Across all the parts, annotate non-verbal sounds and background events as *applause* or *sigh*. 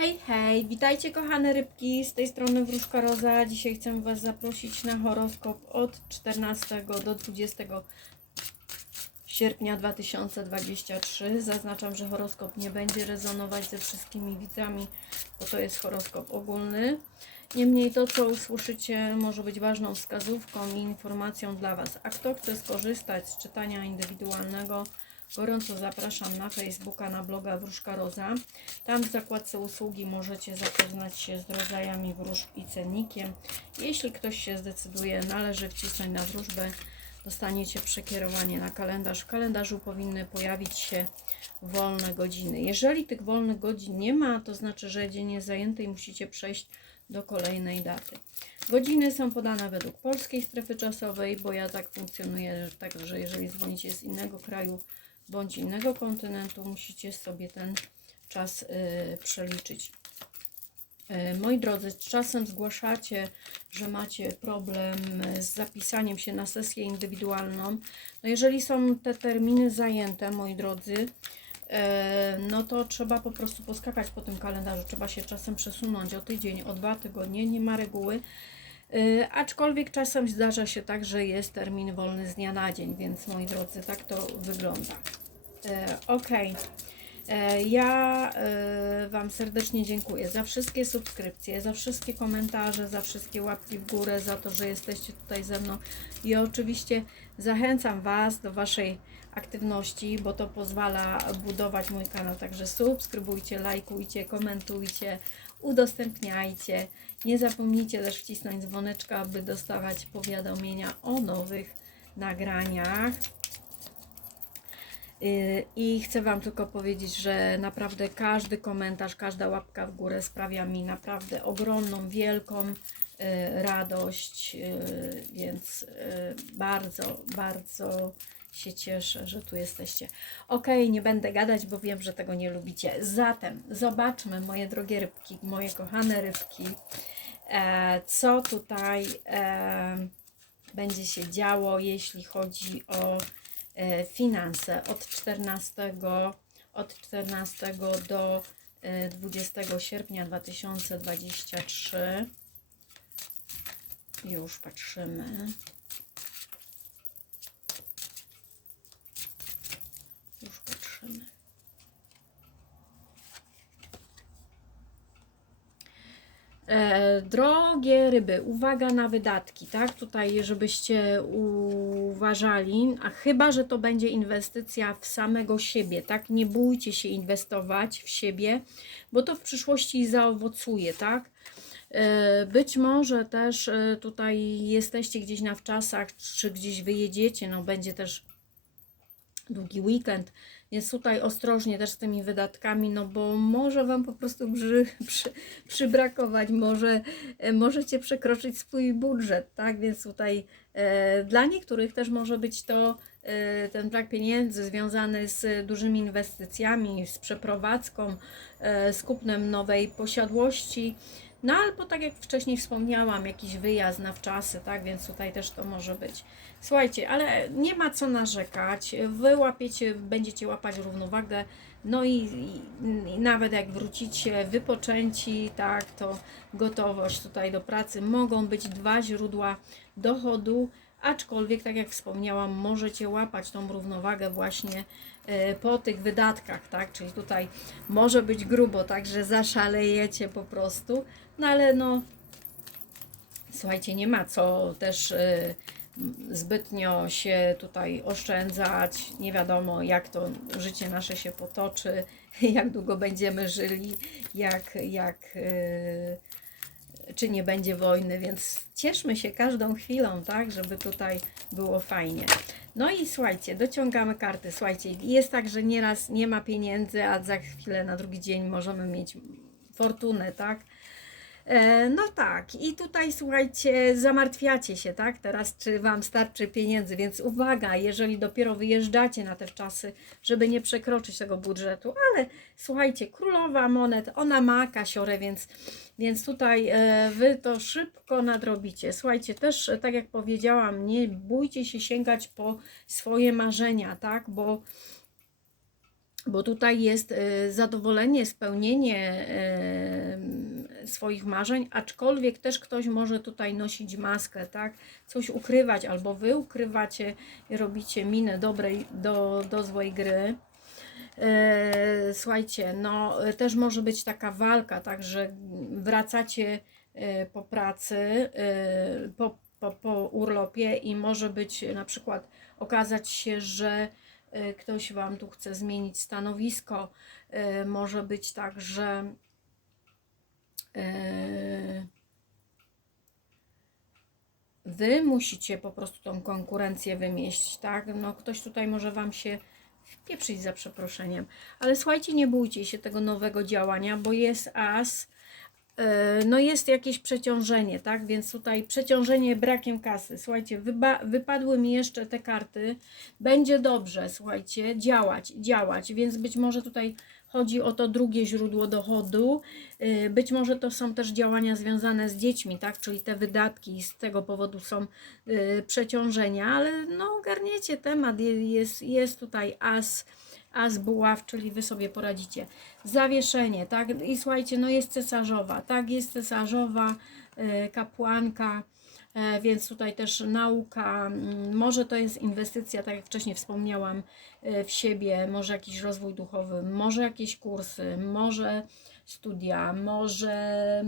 Hej, hej, witajcie kochane rybki, z tej strony Wróżka Roza. Dzisiaj chcę Was zaprosić na horoskop od 14 do 20 sierpnia 2023. Zaznaczam, że horoskop nie będzie rezonować ze wszystkimi widzami, bo to jest horoskop ogólny. Niemniej to, co usłyszycie, może być ważną wskazówką i informacją dla Was. A kto chce skorzystać z czytania indywidualnego, gorąco zapraszam na Facebooka, na bloga Wróżka Roza. Tam w zakładce usługi możecie zapoznać się z rodzajami wróżb i cennikiem. Jeśli ktoś się zdecyduje, należy wcisnąć na wróżbę, dostaniecie przekierowanie na kalendarz. W kalendarzu powinny pojawić się wolne godziny. Jeżeli tych wolnych godzin nie ma, to znaczy, że dzień jest zajęty i musicie przejść do kolejnej daty. Godziny są podane według polskiej strefy czasowej, bo ja tak funkcjonuję, że tak, że jeżeli dzwonicie z innego kraju bądź innego kontynentu, musicie sobie ten czas y, przeliczyć. Y, Moi drodzy, czasem zgłaszacie, że macie problem z zapisaniem się na sesję indywidualną. No jeżeli są te terminy zajęte, moi drodzy, no to trzeba po prostu poskakać po tym kalendarzu. Trzeba się czasem przesunąć o tydzień, o dwa tygodnie, nie ma reguły. Aczkolwiek czasem zdarza się tak, że jest termin wolny z dnia na dzień, więc moi drodzy, tak to wygląda. E, Okej. E, Ja e, Wam serdecznie dziękuję za wszystkie subskrypcje, za wszystkie komentarze, za wszystkie łapki w górę, za to, że jesteście tutaj ze mną. I oczywiście zachęcam Was do Waszej aktywności, bo to pozwala budować mój kanał. Także subskrybujcie, lajkujcie, komentujcie, udostępniajcie. Nie zapomnijcie też wcisnąć dzwoneczka, aby dostawać powiadomienia o nowych nagraniach. I chcę Wam tylko powiedzieć, że naprawdę każdy komentarz, każda łapka w górę sprawia mi naprawdę ogromną, wielką y, radość, y, więc y, bardzo, bardzo się cieszę, że tu jesteście. Ok, nie będę gadać, bo wiem, że tego nie lubicie. Zatem zobaczmy, moje drogie rybki, moje kochane rybki, e, co tutaj e, będzie się działo, jeśli chodzi o e, finanse od 14, od 14 do e, 20 sierpnia 2023. Już patrzymy. Już patrzymy. E, drogie ryby, uwaga na wydatki, tak? Tutaj, żebyście uważali, a chyba, że to będzie inwestycja w samego siebie, tak? Nie bójcie się inwestować w siebie, bo to w przyszłości zaowocuje, tak? E, Być może też e, tutaj jesteście gdzieś na wczasach, czy gdzieś wyjedziecie, no będzie też długi weekend, więc tutaj ostrożnie też z tymi wydatkami, no bo może Wam po prostu przy, przy, przybrakować, może e, możecie przekroczyć swój budżet, tak? Więc tutaj e, dla niektórych też może być to e, ten brak pieniędzy związany z dużymi inwestycjami, z przeprowadzką, e, z kupnem nowej posiadłości. No albo tak jak wcześniej wspomniałam, jakiś wyjazd na wczasy, tak? Więc tutaj też to może być. Słuchajcie, ale nie ma co narzekać. Wy łapiecie, będziecie łapać równowagę. No i, i, i nawet jak wrócicie wypoczęci, tak, to gotowość tutaj do pracy. Mogą być dwa źródła dochodu, aczkolwiek, tak jak wspomniałam, możecie łapać tą równowagę właśnie e, po tych wydatkach, tak? Czyli tutaj może być grubo, także zaszalejecie po prostu. No ale no, słuchajcie, nie ma co też e, zbytnio się tutaj oszczędzać. Nie wiadomo, jak to życie nasze się potoczy, *laughs* jak długo będziemy żyli, jak, jak e, czy nie będzie wojny, więc cieszmy się każdą chwilą, tak, żeby tutaj było fajnie. No i słuchajcie, dociągamy karty. Słuchajcie, jest tak, że nieraz nie ma pieniędzy, a za chwilę na drugi dzień możemy mieć fortunę, tak? E, No tak, i tutaj słuchajcie, zamartwiacie się, tak? Teraz, czy Wam starczy pieniędzy, więc uwaga, jeżeli dopiero wyjeżdżacie na te czasy, żeby nie przekroczyć tego budżetu, ale słuchajcie, królowa monet, ona ma kasiorę, więc, więc tutaj e, Wy to szybko nadrobicie. Słuchajcie, też, e, tak jak powiedziałam, nie bójcie się sięgać po swoje marzenia, tak? Bo bo tutaj jest y, zadowolenie, spełnienie swoich marzeń, aczkolwiek też ktoś może tutaj nosić maskę, tak? Coś ukrywać, albo wy ukrywacie i robicie minę dobrej do, do złej gry. E, Słuchajcie, no też może być taka walka, tak, że wracacie e, po pracy, e, po, po, po urlopie i może być na przykład okazać się, że ktoś Wam tu chce zmienić stanowisko. Może być tak, że Wy musicie po prostu tą konkurencję wymieścić, tak? No ktoś tutaj może Wam się wpieprzyć za przeproszeniem. Ale słuchajcie, nie bójcie się tego nowego działania, bo jest as, yy, no jest jakieś przeciążenie, tak? Więc tutaj przeciążenie brakiem kasy. Słuchajcie, wypadły mi jeszcze te karty. Będzie dobrze, słuchajcie, działać, działać, więc być może tutaj chodzi o to drugie źródło dochodu. Yy, Być może to są też działania związane z dziećmi, tak? Czyli te wydatki z tego powodu są yy, przeciążenia, ale no ogarniecie temat. Je- Jest, jest tutaj as, as buław, czyli wy sobie poradzicie. Zawieszenie, tak? I słuchajcie, no jest cesarzowa, tak? Jest cesarzowa, yy, kapłanka. E, Więc tutaj też nauka, mm, może to jest inwestycja, tak jak wcześniej wspomniałam, e, w siebie, może jakiś rozwój duchowy, może jakieś kursy, może studia, może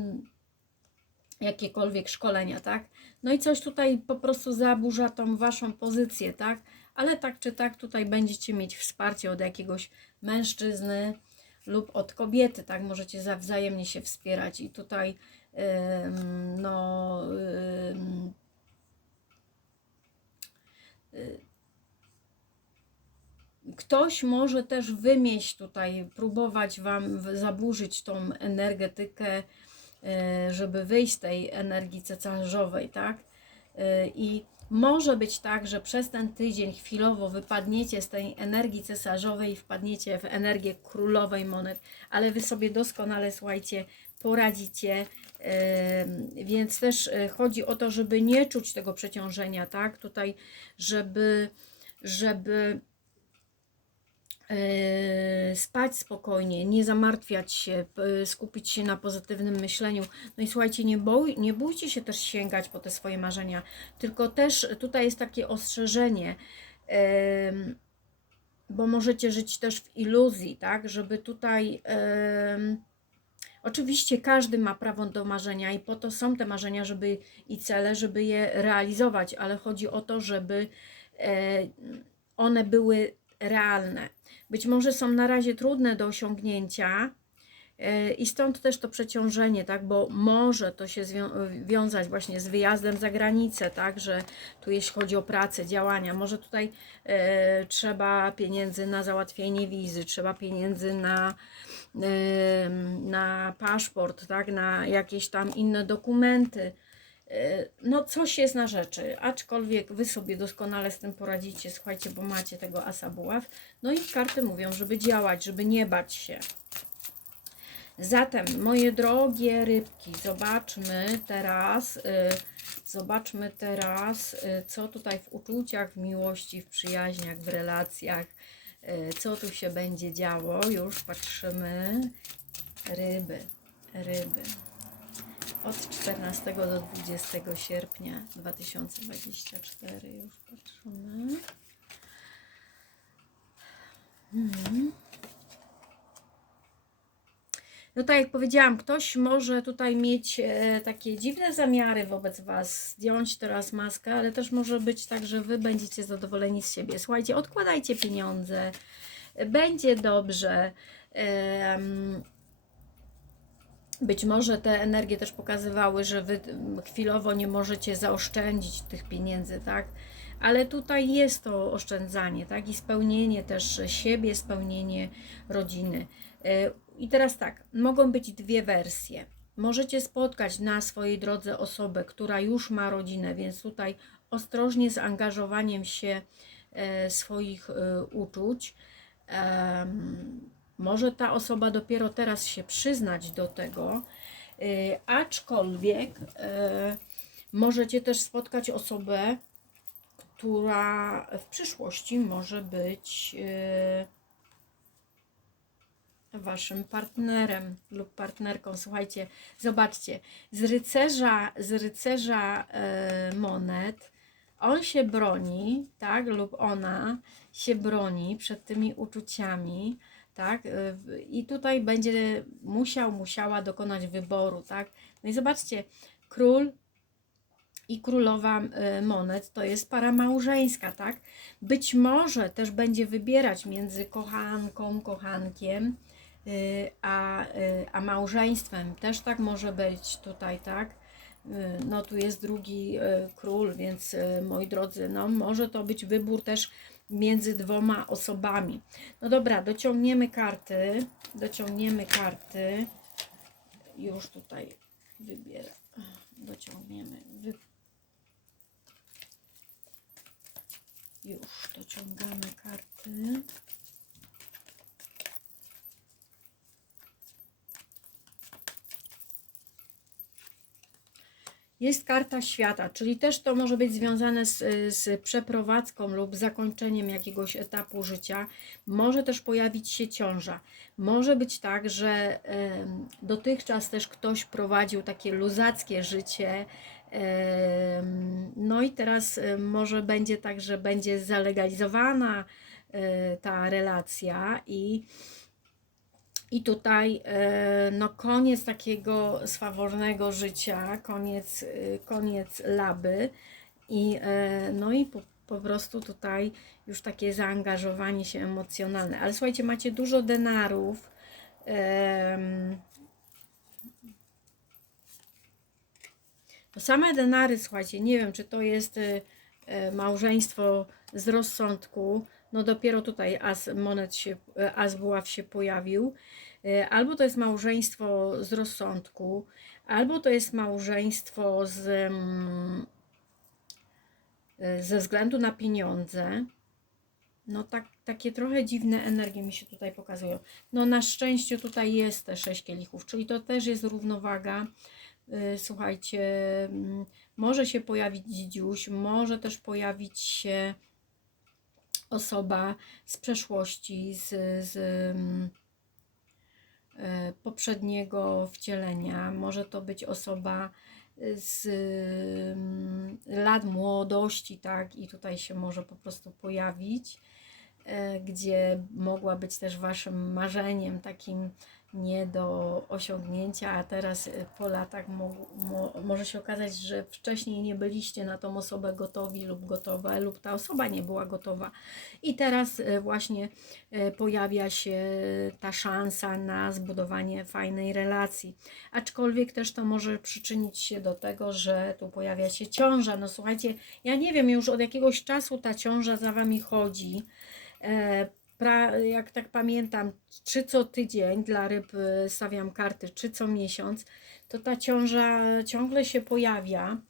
jakiekolwiek szkolenia, tak? No i coś tutaj po prostu zaburza tą waszą pozycję, tak? Ale tak czy tak tutaj będziecie mieć wsparcie od jakiegoś mężczyzny lub od kobiety, tak? Możecie za- wzajemnie się wspierać i tutaj no y, ktoś może też wymieść tutaj, próbować Wam zaburzyć tą energetykę, y, żeby wyjść z tej energii cesarzowej, tak? Y, I może być tak, że przez ten tydzień chwilowo wypadniecie z tej energii cesarzowej i wpadniecie w energię królowej monet, ale Wy sobie doskonale, słuchajcie, poradzicie. Więc też y, chodzi o to, żeby nie czuć tego przeciążenia, tak? Tutaj, żeby, żeby e, spać spokojnie, nie zamartwiać się, skupić się na pozytywnym myśleniu. No i słuchajcie, nie, bój, nie bójcie się też sięgać po te swoje marzenia, tylko też tutaj jest takie ostrzeżenie, bo możecie żyć też w iluzji, tak, żeby tutaj. em, Oczywiście każdy ma prawo do marzenia i po to są te marzenia, żeby i cele, żeby je realizować, ale chodzi o to, żeby e, one były realne. Być może są na razie trudne do osiągnięcia i stąd też to przeciążenie, tak, bo może to się zwią- wiązać właśnie z wyjazdem za granicę, tak, że tu jeśli chodzi o pracę, działania, może tutaj e, trzeba pieniędzy na załatwienie wizy, trzeba pieniędzy na em, na paszport, tak, na jakieś tam inne dokumenty. E, No, coś jest na rzeczy, aczkolwiek wy sobie doskonale z tym poradzicie, słuchajcie, bo macie tego asa buław. No i karty mówią, żeby działać, żeby nie bać się. Zatem, moje drogie rybki, zobaczmy teraz, y, zobaczmy teraz, y, co tutaj w uczuciach, w miłości, w przyjaźniach, w relacjach, y, co tu się będzie działo. Już patrzymy. Ryby, ryby. Od 14 do 20 sierpnia 2024 już patrzymy. Mhm. No tak jak powiedziałam, ktoś może tutaj mieć e, takie dziwne zamiary wobec Was, zdjąć teraz maskę, ale też może być tak, że Wy będziecie zadowoleni z siebie. Słuchajcie, odkładajcie pieniądze, będzie dobrze. Być może te energie też pokazywały, że Wy chwilowo nie możecie zaoszczędzić tych pieniędzy, tak? Ale tutaj jest to oszczędzanie, tak? I spełnienie też siebie, spełnienie rodziny. I teraz tak, mogą być dwie wersje. Możecie spotkać na swojej drodze osobę, która już ma rodzinę, więc tutaj ostrożnie z angażowaniem się e, swoich e, uczuć. Może ta osoba dopiero teraz się przyznać do tego, e, aczkolwiek możecie też spotkać osobę, która w przyszłości może być waszym partnerem lub partnerką. Słuchajcie, zobaczcie, z rycerza, z rycerza e, monet on się broni, tak, lub ona się broni przed tymi uczuciami, tak, w- i tutaj będzie musiał, musiała dokonać wyboru, tak. No i zobaczcie, król i królowa e, monet to jest para małżeńska, tak? Być może też będzie wybierać między kochanką, kochankiem, a, y, a małżeństwem. Też tak może być tutaj, tak? Y, No tu jest drugi y, król, więc y, moi drodzy, no może to być wybór też między dwoma osobami. No dobra, dociągniemy karty, dociągniemy karty. Już tutaj wybieram. Dociągniemy. Wy... Już dociągamy karty. Jest karta świata, czyli też to może być związane z, z przeprowadzką lub zakończeniem jakiegoś etapu życia. Może też pojawić się ciąża. Może być tak, że dotychczas też ktoś prowadził takie luzackie życie. No i teraz em, może będzie tak, że będzie zalegalizowana e, ta relacja i i tutaj e, no koniec takiego swawolnego życia, koniec, e, koniec laby i e, no i po, po prostu tutaj już takie zaangażowanie się emocjonalne. Ale słuchajcie, macie dużo denarów. no same denary, słuchajcie, nie wiem, czy to jest małżeństwo z rozsądku. No dopiero tutaj as monet się, e, as buław się pojawił. E, Albo to jest małżeństwo z rozsądku, albo to jest małżeństwo z, mm, e, ze względu na pieniądze. No tak, takie trochę dziwne energie mi się tutaj pokazują. No na szczęście tutaj jest te sześć kielichów, czyli to też jest równowaga. Y, Słuchajcie, mm, może się pojawić dzidziuś, może też pojawić się osoba z przeszłości, z, z mm, e, poprzedniego wcielenia. Może to być osoba z mm, lat młodości, tak, i tutaj się może po prostu pojawić, gdzie mogła być też waszym marzeniem takim nie do osiągnięcia, a teraz e, po latach mo, mo, może się okazać, że wcześniej nie byliście na tą osobę gotowi lub gotowe, lub ta osoba nie była gotowa. I teraz e, właśnie e, pojawia się ta szansa na zbudowanie fajnej relacji. Aczkolwiek też to może przyczynić się do tego, że tu pojawia się ciąża. No słuchajcie, ja nie wiem, już od jakiegoś czasu ta ciąża za wami chodzi. E, pra, jak tak pamiętam, czy co tydzień dla ryb e, stawiam karty, czy co miesiąc, to ta ciąża ciągle się pojawia.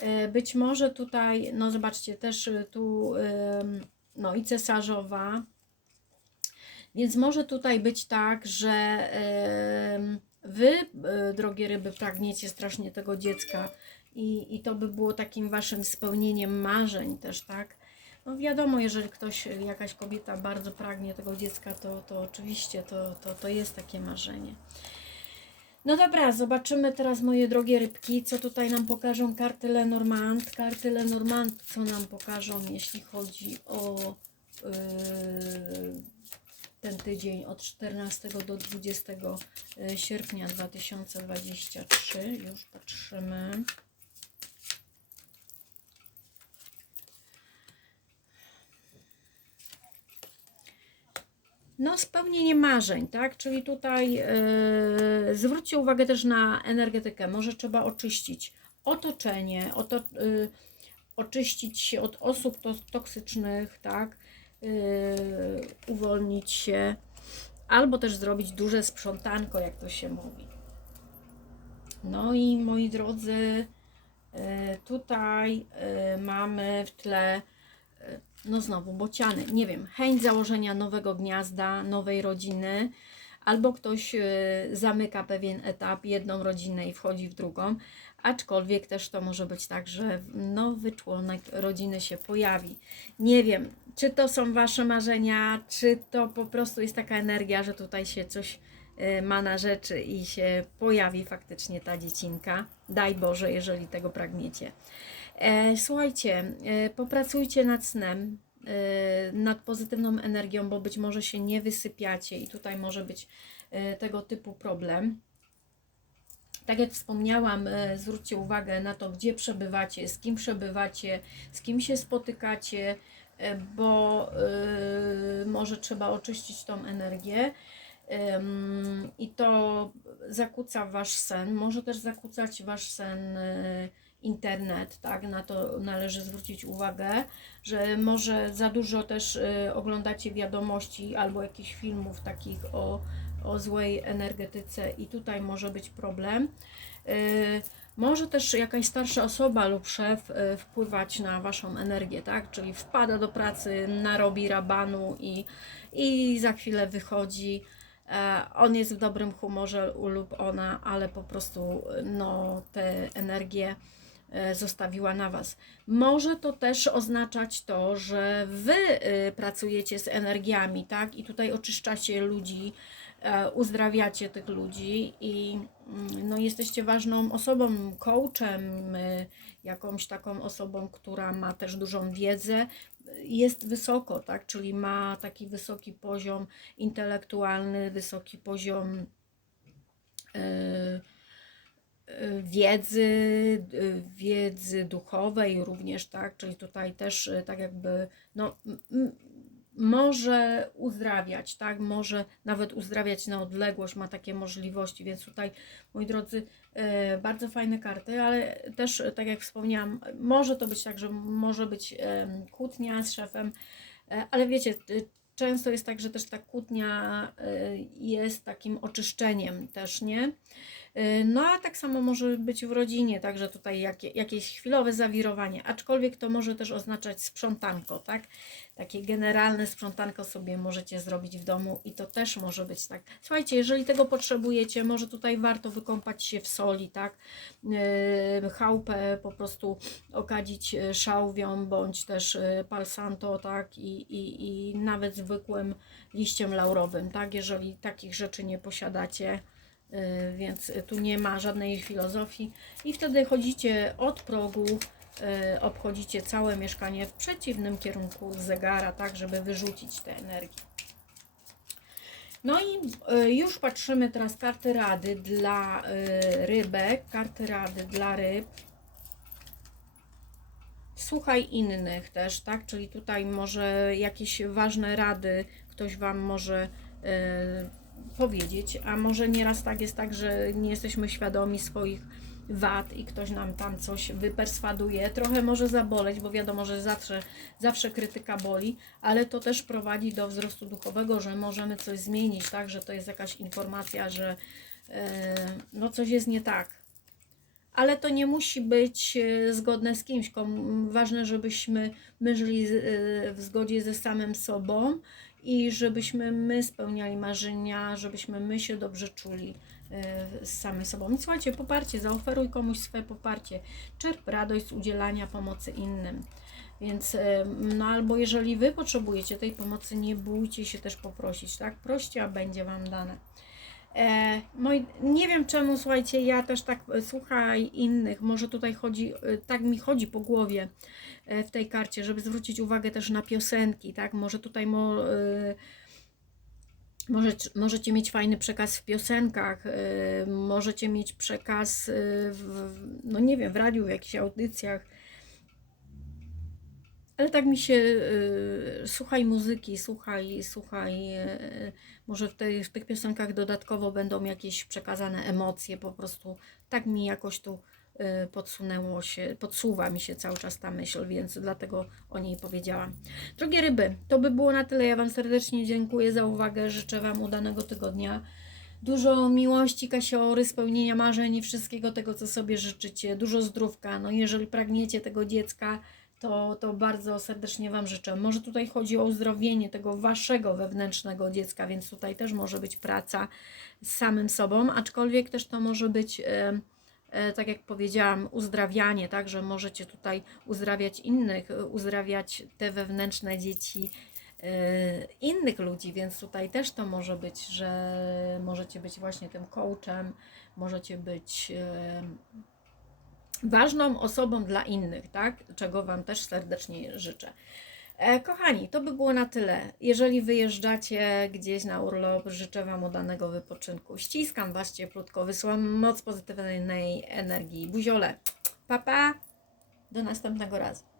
E, Być może tutaj, no zobaczcie, też tu no i cesarzowa. Więc może tutaj być tak, że wy, e, drogie ryby, pragniecie strasznie tego dziecka i, i to by było takim waszym spełnieniem marzeń też, tak? No wiadomo, jeżeli ktoś, jakaś kobieta bardzo pragnie tego dziecka, to, to oczywiście to, to, to jest takie marzenie. No dobra, zobaczymy teraz, moje drogie rybki, co tutaj nam pokażą karty Lenormand. Karty Lenormand, co nam pokażą, jeśli chodzi o yy, ten tydzień od 14 do 20 sierpnia 2023. Już patrzymy. No, spełnienie marzeń, tak? Czyli tutaj yy, zwróćcie uwagę też na energetykę. Może trzeba oczyścić otoczenie, oto, yy, oczyścić się od osób to, toksycznych, tak? Yy, uwolnić się, albo też zrobić duże sprzątanko, jak to się mówi. No i moi drodzy, yy, tutaj yy, mamy w tle no znowu bociany, nie wiem, chęć założenia nowego gniazda, nowej rodziny, albo ktoś y, zamyka pewien etap, jedną rodzinę i wchodzi w drugą, aczkolwiek też to może być tak, że nowy członek rodziny się pojawi. Nie wiem, czy to są Wasze marzenia, czy to po prostu jest taka energia, że tutaj się coś y, ma na rzeczy i się pojawi faktycznie ta dziecinka. Daj Boże, jeżeli tego pragniecie. E, słuchajcie, e, popracujcie nad snem, e, nad pozytywną energią, bo być może się nie wysypiacie i tutaj może być tego typu problem. Tak jak wspomniałam, zwróćcie uwagę na to, gdzie przebywacie, z kim przebywacie, z kim się spotykacie, bo może trzeba oczyścić tą energię. I to zakłóca wasz sen, może też zakłócać wasz sen internet, tak? Na to należy zwrócić uwagę, że może za dużo też e, oglądacie wiadomości albo jakichś filmów takich o, o złej energetyce i tutaj może być problem. E, Może też jakaś starsza osoba lub szef e, wpływać na waszą energię, tak? Czyli wpada do pracy, narobi rabanu i, i za chwilę wychodzi. E, On jest w dobrym humorze lub ona, ale po prostu no, te energie zostawiła na Was. Może to też oznaczać to, że Wy e, pracujecie z energiami, tak? I tutaj oczyszczacie ludzi, e, uzdrawiacie tych ludzi i mm, no, jesteście ważną osobą, coachem, e, jakąś taką osobą, która ma też dużą wiedzę, jest wysoko, tak? Czyli ma taki wysoki poziom intelektualny, wysoki poziom e, e, wiedzy, wiedzy duchowej również, tak? Czyli tutaj też e, tak jakby no, może uzdrawiać, tak? Może nawet uzdrawiać na odległość, ma takie możliwości, więc tutaj, moi drodzy, e, bardzo fajne karty, ale też, e, tak jak wspomniałam, może to być tak, że może być kłótnia z szefem, e, ale wiecie, y, często jest tak, że też ta kłótnia jest takim oczyszczeniem też, nie? E, No a tak samo może być w rodzinie, także tutaj jakie, jakieś chwilowe zawirowanie, aczkolwiek to może też oznaczać sprzątanko, tak? Takie generalne sprzątanko sobie możecie zrobić w domu i to też może być tak. Słuchajcie, jeżeli tego potrzebujecie, może tutaj warto wykąpać się w soli, tak? Yy, chałupę po prostu okadzić e, szałwią bądź też palsanto, tak? I, i, I nawet zwykłym liściem laurowym, tak? Jeżeli takich rzeczy nie posiadacie, więc tu nie ma żadnej filozofii i wtedy chodzicie od progu e, obchodzicie całe mieszkanie w przeciwnym kierunku zegara, tak, żeby wyrzucić te energię. No i e, już patrzymy teraz karty rady dla e, rybek, karty rady dla ryb. Słuchaj innych też, tak? Czyli tutaj może jakieś ważne rady ktoś Wam może e, powiedzieć, a może nieraz tak jest tak, że nie jesteśmy świadomi swoich wad i ktoś nam tam coś wyperswaduje. Trochę może zaboleć, bo wiadomo, że zawsze, zawsze krytyka boli, ale to też prowadzi do wzrostu duchowego, że możemy coś zmienić, tak? Że to jest jakaś informacja, że e, no coś jest nie tak ale to nie musi być e, zgodne z kimś. Ważne, żebyśmy my żyli e, w zgodzie ze samym sobą i żebyśmy my spełniali marzenia, żebyśmy my się dobrze czuli e, z samym sobą. I słuchajcie, poparcie, zaoferuj komuś swoje poparcie. Czerp radość z udzielania pomocy innym. Więc, e, no albo jeżeli Wy potrzebujecie tej pomocy, nie bójcie się też poprosić, tak? Proście, a będzie Wam dane. E, moi, nie wiem czemu, słuchajcie, ja też tak e, słuchaj innych, może tutaj chodzi, e, tak mi chodzi po głowie e, w tej karcie, żeby zwrócić uwagę też na piosenki, tak, może tutaj mo, może, możecie mieć fajny przekaz w piosenkach, możecie mieć przekaz, w, no nie wiem, w radiu, w jakichś audycjach, ale tak mi się, y, słuchaj muzyki, słuchaj, słuchaj, y, może w, w tych piosenkach dodatkowo będą jakieś przekazane emocje, po prostu tak mi jakoś tu y, podsunęło się, podsuwa mi się cały czas ta myśl, więc dlatego o niej powiedziałam. Drogie ryby, to by było na tyle. Ja Wam serdecznie dziękuję za uwagę, życzę Wam udanego tygodnia. Dużo miłości, kasiory, spełnienia marzeń i wszystkiego tego, co sobie życzycie. Dużo zdrówka. No jeżeli pragniecie tego dziecka, to, to bardzo serdecznie Wam życzę. Może tutaj chodzi o uzdrowienie tego Waszego wewnętrznego dziecka, więc tutaj też może być praca z samym sobą, aczkolwiek też to może być e, e, tak jak powiedziałam, uzdrawianie, tak, że możecie tutaj uzdrawiać innych, uzdrawiać te wewnętrzne dzieci e, innych ludzi, więc tutaj też to może być, że możecie być właśnie tym coachem, możecie być ważną osobą dla innych, tak? Czego Wam też serdecznie życzę. E, kochani, to by było na tyle. Jeżeli wyjeżdżacie gdzieś na urlop, życzę Wam udanego wypoczynku. Ściskam Was cieplutko, wysyłam moc pozytywnej energii. Buziole. Pa, pa. Do następnego razu.